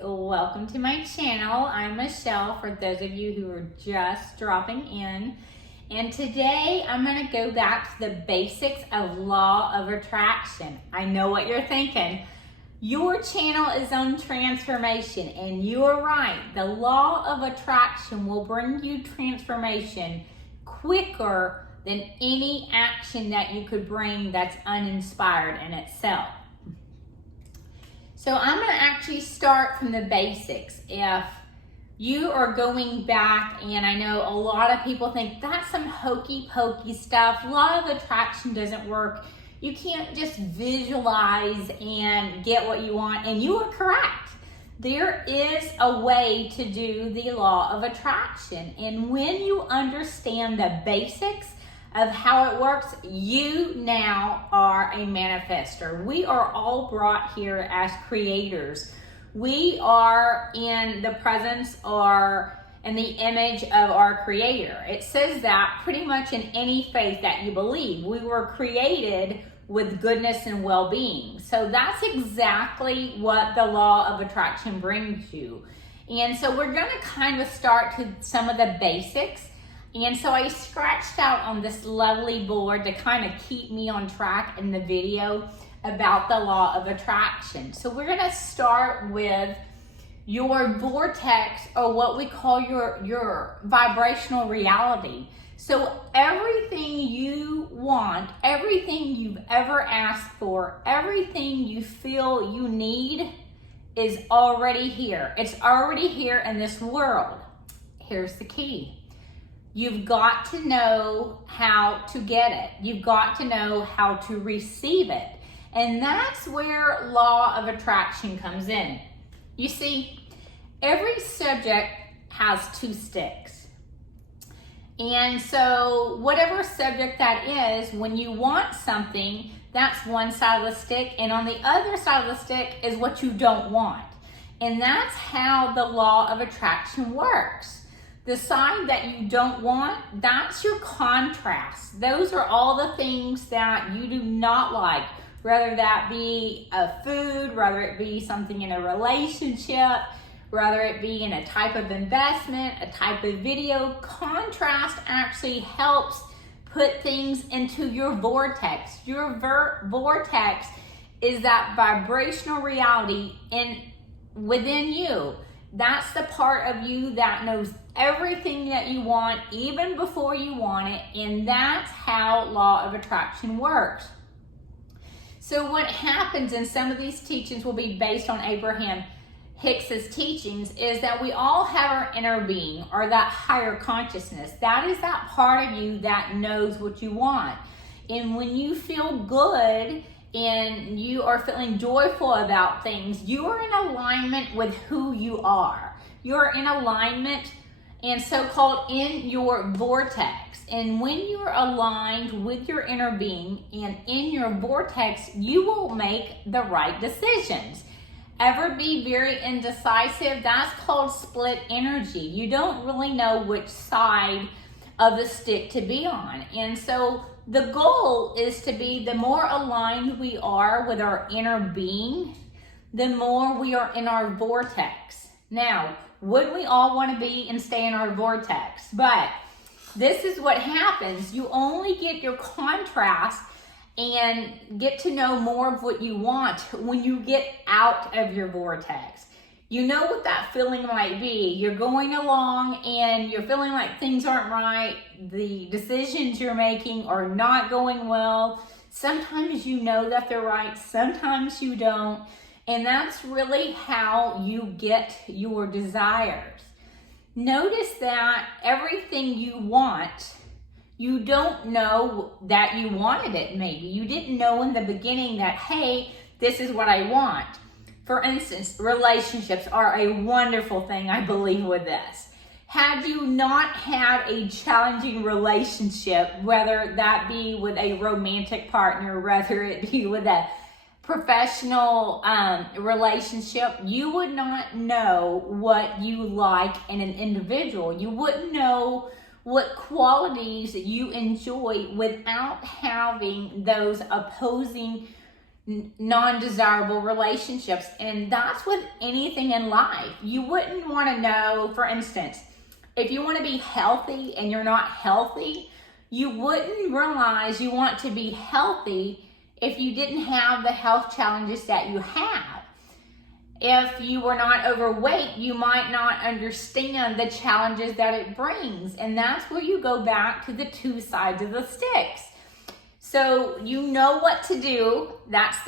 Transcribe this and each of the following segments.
welcome to my channel. I'm Michelle, for those of you who are just dropping in. And today I'm going to go back to the basics of law of attraction. I know what you're thinking. Your channel is on transformation, and you're right. The law of attraction will bring you transformation quicker than any action that you could bring that's uninspired in itself. So I'm going to actually start from the basics. If you are going back, and I know a lot of people think that's some hokey pokey stuff, law of attraction doesn't work. You can't just visualize and get what you want, and you are correct. There is a way to do the law of attraction, and when you understand the basics of how it works, you now are a manifester. We are all brought here as creators. We are in the presence or in the image of our creator. It says that pretty much in any faith that you believe. We were created with goodness and well-being. So that's exactly what the law of attraction brings you. And so we're going to kind of start to some of the basics. And so I scratched out on this lovely board to kind of keep me on track in the video about the law of attraction. So we're going to start with your vortex, or what we call your vibrational reality. So everything you want, everything you've ever asked for, everything you feel you need is already here. It's already here in this world. Here's the key. You've got to know how to get it. You've got to know how to receive it. And that's where law of attraction comes in. You see, every subject has two sticks. And so whatever subject that is, when you want something, that's one side of the stick. And on the other side of the stick is what you don't want. And that's how the law of attraction works. The side that you don't want, that's your contrast. Those are all the things that you do not like, whether that be a food, whether it be something in a relationship, whether it be in a type of investment, a type of video. Contrast actually helps put things into your vortex. Your vortex is that vibrational reality within you. That's the part of you that knows everything that you want, even before you want it, and that's how law of attraction works. So what happens, and some of these teachings will be based on Abraham Hick's teachings, is that we all have our inner being, or that higher consciousness. That is that part of you that knows what you want. And when you feel good and you are feeling joyful about things, you are in alignment with who you are. You're in alignment and so-called in your vortex. And when you're aligned with your inner being and in your vortex, you will make the right decisions. Ever be very indecisive? That's called split energy. You don't really know which side of the stick to be on. And so the goal is to be, the more aligned we are with our inner being, the more we are in our vortex. Now, wouldn't we all want to be and stay in our vortex? But this is what happens. You only get your contrast and get to know more of what you want when you get out of your vortex. You know what that feeling might be. You're going along and you're feeling like things aren't right. The decisions you're making are not going well. Sometimes you know that they're right, sometimes you don't. And that's really how you get your desires. Notice that everything you want, you don't know that you wanted it maybe. You didn't know in the beginning that, hey, this is what I want. For instance, relationships are a wonderful thing, I believe, with this. Had you not had a challenging relationship, whether that be with a romantic partner, whether it be with a professional relationship, you would not know what you like in an individual. You wouldn't know what qualities you enjoy without having those opposing non-desirable relationships. And that's with anything in life. You wouldn't want to know, for instance, if you want to be healthy and you're not healthy, you wouldn't realize you want to be healthy if you didn't have the health challenges that you have. If you were not overweight, you might not understand the challenges that it brings. And that's where you go back to the two sides of the sticks. So you know what to do. That's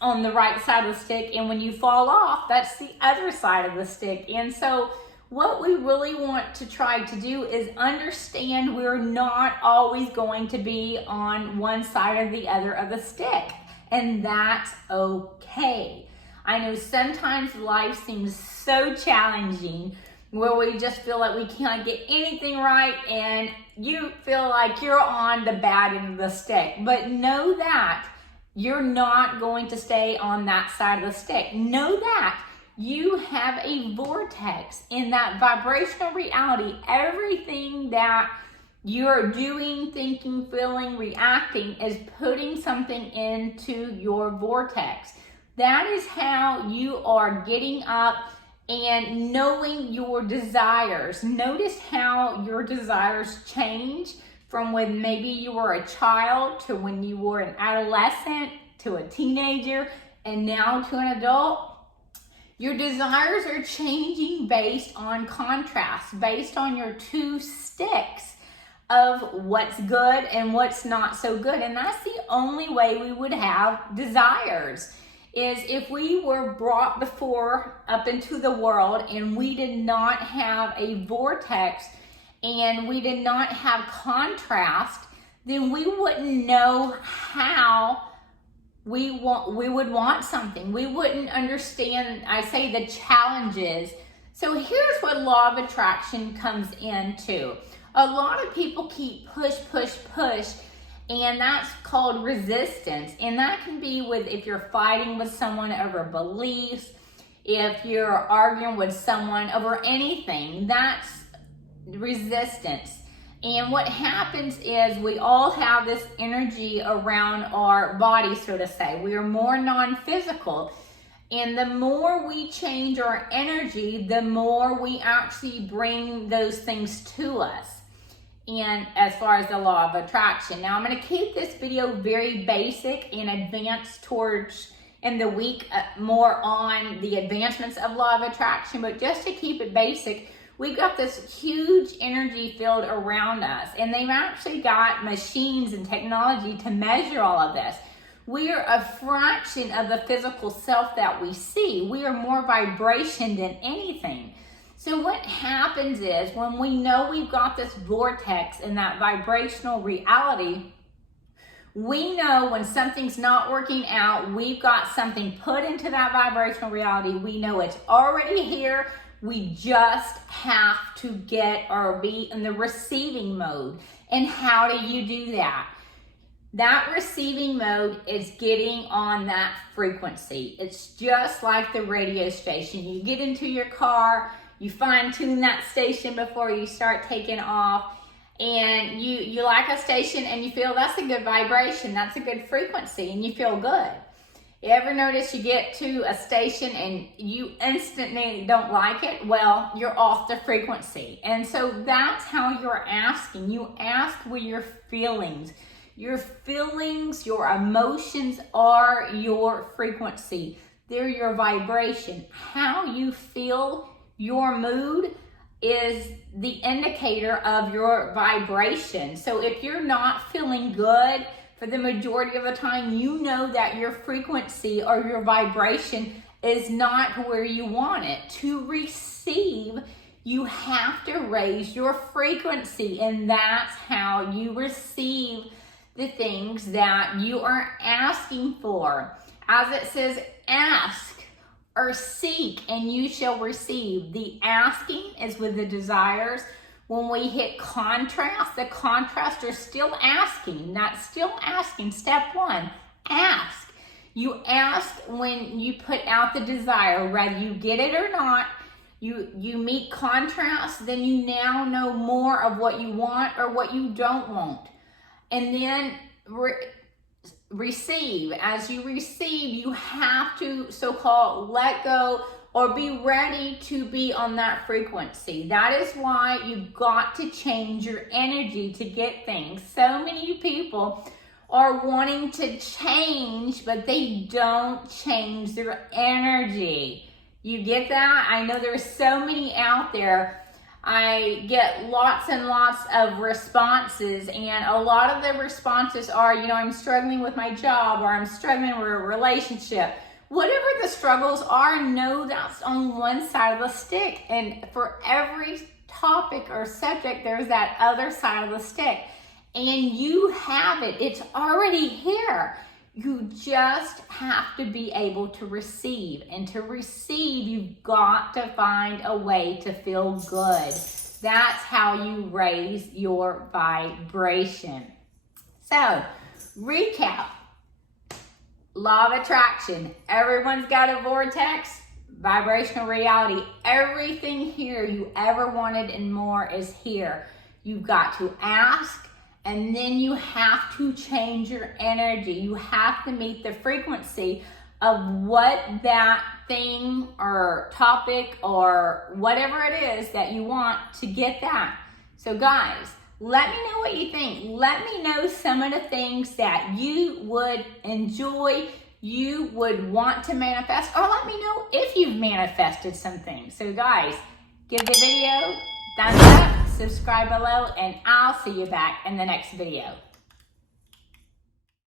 on the right side of the stick. And when you fall off, that's the other side of the stick. And so what we really want to try to do is understand we're not always going to be on one side or the other of the stick. And that's okay. I know sometimes life seems so challenging where we just feel like we can't get anything right and you feel like you're on the bad end of the stick. But know that you're not going to stay on that side of the stick. Know that you have a vortex in that vibrational reality. Everything that you're doing, thinking, feeling, reacting is putting something into your vortex. That is how you are getting up and knowing your desires. Notice how your desires change from when maybe you were a child to when you were an adolescent to a teenager and now to an adult. Your desires are changing based on contrast, based on your two sticks of what's good and what's not so good. And that's the only way we would have desires, is if we were brought before up into the world and we did not have a vortex and we did not have contrast, then we wouldn't know how we would want something. We wouldn't understand, I say, the challenges. So here's what law of attraction comes into. A lot of people keep push, and that's called resistance. And that can be with if you're fighting with someone over beliefs, if you're arguing with someone over anything, that's resistance. And what happens is we all have this energy around our body, so to say. We are more non-physical. And the more we change our energy, the more we actually bring those things to us. And as far as the law of attraction. Now I'm going to keep this video very basic and advance towards in the week more on the advancements of law of attraction. But just to keep it basic, we've got this huge energy field around us, and they've actually got machines and technology to measure all of this. We are a fraction of the physical self that we see. We are more vibration than anything. So what happens is when we know we've got this vortex and that vibrational reality, we know when something's not working out, we've got something put into that vibrational reality. We know it's already here. We just have to get or be in the receiving mode. And how do you do that? That receiving mode is getting on that frequency. It's just like the radio station. You get into your car, you fine tune that station before you start taking off, and you like a station and you feel that's a good vibration, that's a good frequency, and you feel good. You ever notice you get to a station and you instantly don't like it? Well, you're off the frequency. And so that's how you're asking. You ask with your feelings. Your feelings, your emotions are your frequency. They're your vibration. How you feel, your mood is the indicator of your vibration. So if you're not feeling good for the majority of the time, you know that your frequency or your vibration is not where you want it. To receive, you have to raise your frequency, and that's how you receive the things that you are asking for. As it says, ask or seek and you shall receive. The asking is with the desires. When we hit contrast, the contrast are still asking. That's still asking. Step one, ask. You ask when you put out the desire, whether you get it or not. You meet contrast, then you now know more of what you want or what you don't want. And then receive. As you receive, you have to so-called let go or be ready to be on that frequency. That is why you've got to change your energy to get things. So many people are wanting to change, but they don't change their energy. You get that? I know there's so many out there. I get lots and lots of responses, and a lot of the responses are, I'm struggling with my job, or I'm struggling with a relationship. Whatever the struggles are, know that's on one side of the stick. And for every topic or subject, there's that other side of the stick. And you have it. It's already here. You just have to be able to receive. And to receive, you've got to find a way to feel good. That's how you raise your vibration. So, recap. Law of attraction. Everyone's got a vortex. Vibrational reality. Everything here you ever wanted and more is here. You've got to ask. And then you have to change your energy. You have to meet the frequency of what that thing or topic or whatever it is that you want to get that. So guys, let me know what you think. Let me know some of the things that you would enjoy, you would want to manifest, or let me know if you've manifested some things. So guys, give the video thumbs up, subscribe below, and I'll see you back in the next video.